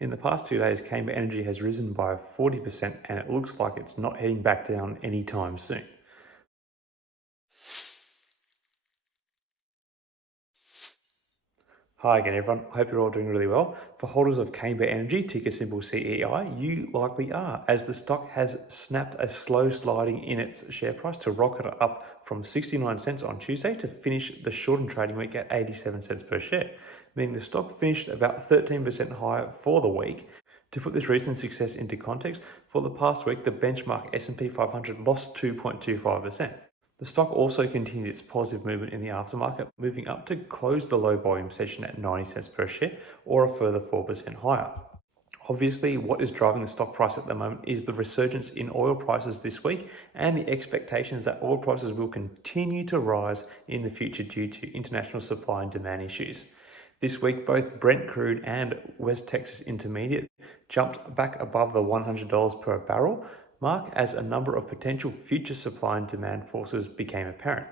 In the past 2 days, Camber Energy has risen by 40% and it looks like it's not heading back down anytime soon. Hi again everyone, I hope you're all doing really well. For holders of Camber Energy, ticker symbol CEI, you likely are, as the stock has snapped a slow sliding in its share price to rocket up from 69 cents on Tuesday to finish the shortened trading week at 87 cents per share, meaning the stock finished about 13% higher for the week. To put this recent success into context, for the past week, the benchmark S&P 500 lost 2.25%. The stock also continued its positive movement in the aftermarket, moving up to close the low volume session at 90 cents per share, or a further 4% higher. Obviously, what is driving the stock price at the moment is the resurgence in oil prices this week and the expectations that oil prices will continue to rise in the future due to international supply and demand issues. This week, both Brent Crude and West Texas Intermediate jumped back above the $100 per barrel mark as a number of potential future supply and demand forces became apparent.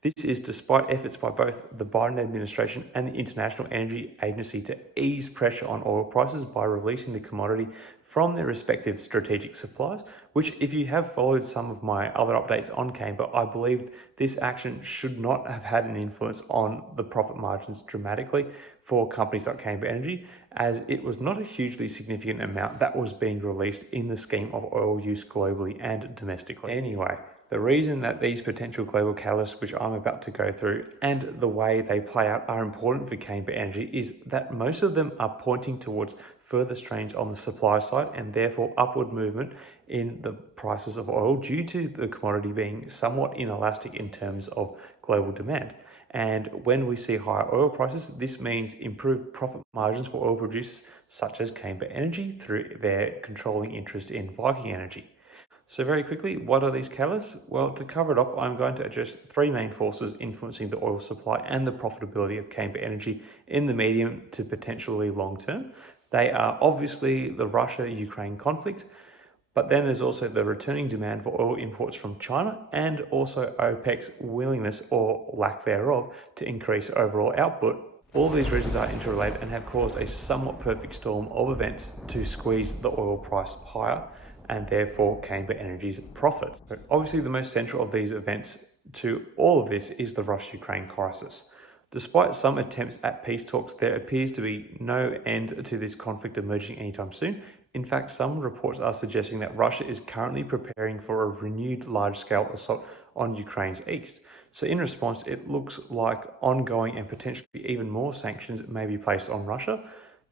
This is despite efforts by both the Biden administration and the International Energy Agency to ease pressure on oil prices by releasing the commodity from their respective strategic supplies, which, if you have followed some of my other updates on Camber, I believe this action should not have had an influence on the profit margins dramatically for companies like Camber Energy, as it was not a hugely significant amount that was being released in the scheme of oil use globally and domestically. Anyway, the reason that these potential global catalysts, which I'm about to go through, and the way they play out are important for Camber Energy is that most of them are pointing towards further strains on the supply side and therefore upward movement in the prices of oil due to the commodity being somewhat inelastic in terms of global demand. And when we see higher oil prices, this means improved profit margins for oil producers such as Camber Energy through their controlling interest in Viking Energy. So very quickly, what are these catalysts? Well, to cover it off, I'm going to address three main forces influencing the oil supply and the profitability of Camber Energy in the medium to potentially long term. They are obviously the Russia-Ukraine conflict, but then there's also the returning demand for oil imports from China and also OPEC's willingness or lack thereof to increase overall output. All these reasons are interrelated and have caused a somewhat perfect storm of events to squeeze the oil price higher and therefore Camber Energy's profits. But obviously the most central of these events to all of this is the Russia-Ukraine crisis. Despite some attempts at peace talks, there appears to be no end to this conflict emerging anytime soon. In fact, some reports are suggesting that Russia is currently preparing for a renewed large-scale assault on Ukraine's east. So in response, it looks like ongoing and potentially even more sanctions may be placed on Russia.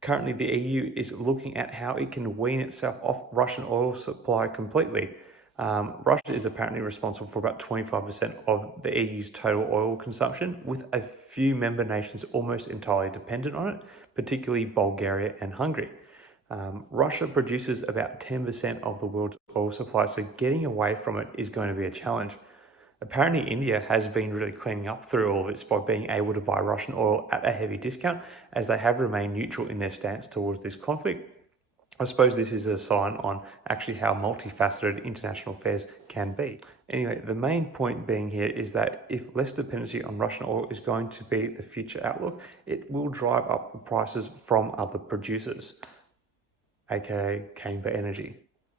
Currently, the EU is looking at how it can wean itself off Russian oil supply completely. Russia is apparently responsible for about 25% of the EU's total oil consumption, with a few member nations almost entirely dependent on it, particularly Bulgaria and Hungary. Russia produces about 10% of the world's oil supply, so getting away from it is going to be a challenge. Apparently, India has been really cleaning up through all of this by being able to buy Russian oil at a heavy discount, as they have remained neutral in their stance towards this conflict. I suppose this is a sign on actually how multifaceted international affairs can be. Anyway, the main point being here is that if less dependency on Russian oil is going to be the future outlook, it will drive up the prices from other producers, aka Camber Energy.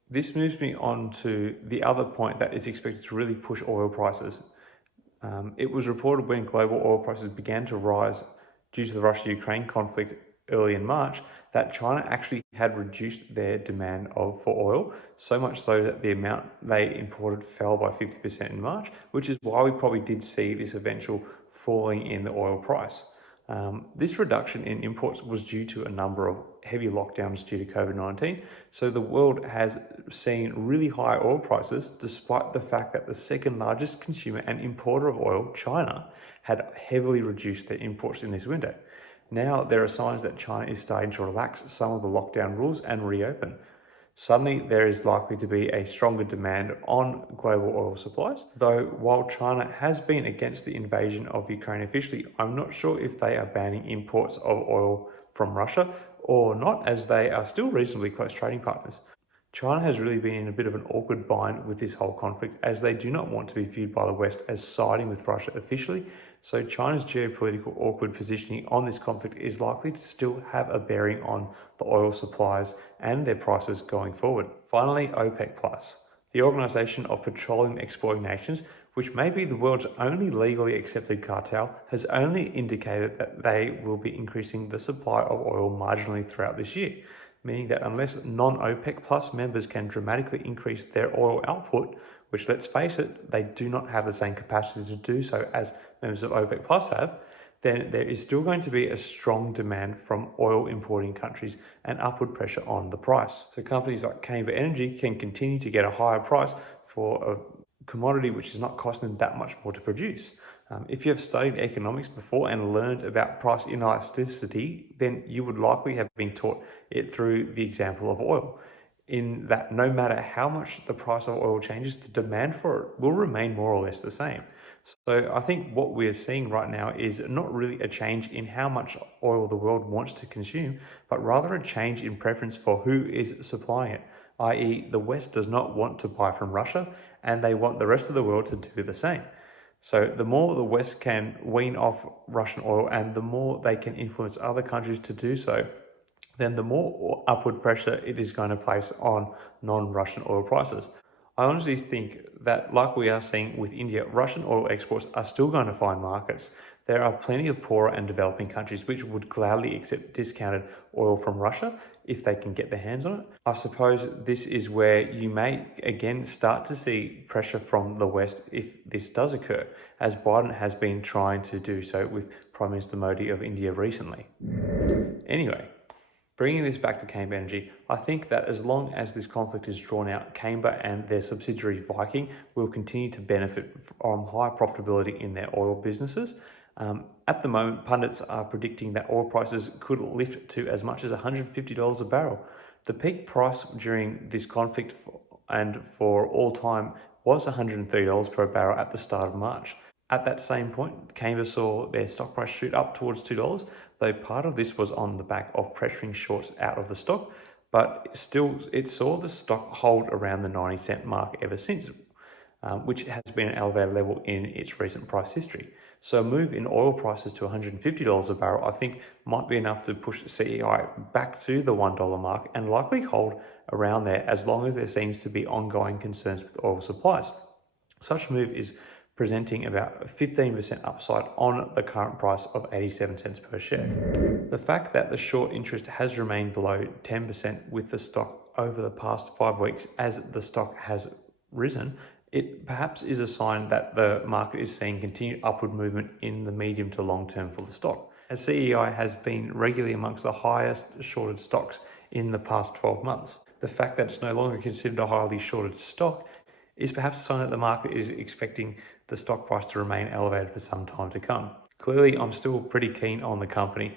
This moves me on to the other point that is expected to really push oil prices. It was reported when global oil prices began to rise due to the Russia-Ukraine conflict early in March that China actually had reduced their demand for oil, so much so that the amount they imported fell by 50% in March, which is why we probably did see this eventual falling in the oil price. This reduction in imports was due to a number of heavy lockdowns due to COVID-19. So the world has seen really high oil prices, despite the fact that the second largest consumer and importer of oil, China, had heavily reduced their imports in this window. Now there are signs that China is starting to relax some of the lockdown rules and reopen. Suddenly, there is likely to be a stronger demand on global oil supplies. Though, while China has been against the invasion of Ukraine officially, I'm not sure if they are banning imports of oil from Russia or not, as they are still reasonably close trading partners. China has really been in a bit of an awkward bind with this whole conflict, as they do not want to be viewed by the West as siding with Russia officially, So China's geopolitical awkward positioning on this conflict is likely to still have a bearing on the oil supplies and their prices going forward. Finally, OPEC+. The Organization of Petroleum Exporting Nations, which may be the world's only legally accepted cartel, has only indicated that they will be increasing the supply of oil marginally throughout this year, meaning that unless non-OPEC Plus members can dramatically increase their oil output, which, let's face it, they do not have the same capacity to do so as members of OPEC Plus have, then there is still going to be a strong demand from oil importing countries and upward pressure on the price. So companies like Camber Energy can continue to get a higher price for a commodity which is not costing them that much more to produce. If you have studied economics before and learned about price inelasticity, then you would likely have been taught it through the example of oil, in that no matter how much the price of oil changes, the demand for it will remain more or less the same. So I think what we're seeing right now is not really a change in how much oil the world wants to consume, but rather a change in preference for who is supplying it, i.e. the West does not want to buy from Russia and they want the rest of the world to do the same. So the more the West can wean off Russian oil and the more they can influence other countries to do so, then the more upward pressure it is going to place on non-Russian oil prices. I honestly think that, like we are seeing with India, Russian oil exports are still going to find markets. There are plenty of poorer and developing countries which would gladly accept discounted oil from Russia if they can get their hands on it. I suppose this is where you may again start to see pressure from the West if this does occur, as Biden has been trying to do so with Prime Minister Modi of India recently. Anyway, bringing this back to Camber Energy, I think that as long as this conflict is drawn out, Camber and their subsidiary Viking will continue to benefit from high profitability in their oil businesses. At the moment, pundits are predicting that oil prices could lift to as much as $150 a barrel. The peak price during this conflict and for all time was $130 per barrel at the start of March. At that same point, Camber saw their stock price shoot up towards $2, though part of this was on the back of pressuring shorts out of the stock, but still it saw the stock hold around the 90-cent mark ever since, which has been an elevated level in its recent price history. So a move in oil prices to $150 a barrel, I think, might be enough to push CEI back to the $1 mark and likely hold around there as long as there seems to be ongoing concerns with oil supplies. Such a move is presenting about a 15% upside on the current price of 87 cents per share. The fact that the short interest has remained below 10% with the stock over the past 5 weeks as the stock has risen, it perhaps is a sign that the market is seeing continued upward movement in the medium to long term for the stock, as CEI has been regularly amongst the highest shorted stocks in the past 12 months. The fact that it's no longer considered a highly shorted stock is perhaps a sign that the market is expecting the stock price to remain elevated for some time to come. Clearly, I'm still pretty keen on the company.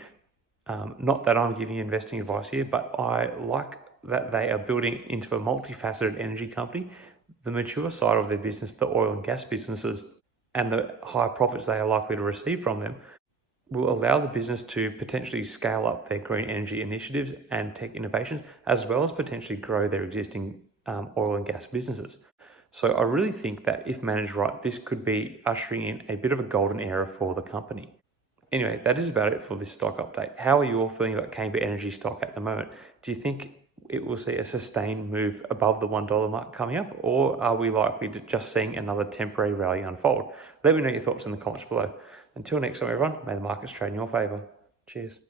Not that I'm giving investing advice here, but I like that they are building into a multifaceted energy company. The mature side of their business, the oil and gas businesses, and the higher profits they are likely to receive from them will allow the business to potentially scale up their green energy initiatives and tech innovations, as well as potentially grow their existing oil and gas businesses. So I really think that if managed right, this could be ushering in a bit of a golden era for the company. Anyway, that is about it for this stock update. How are you all feeling about Camber Energy stock at the moment? Do you think it will see a sustained move above the $1 mark coming up, or are we likely to just seeing another temporary rally unfold? Let me know your thoughts in the comments below. Until next time, everyone, may the markets trade in your favour. Cheers.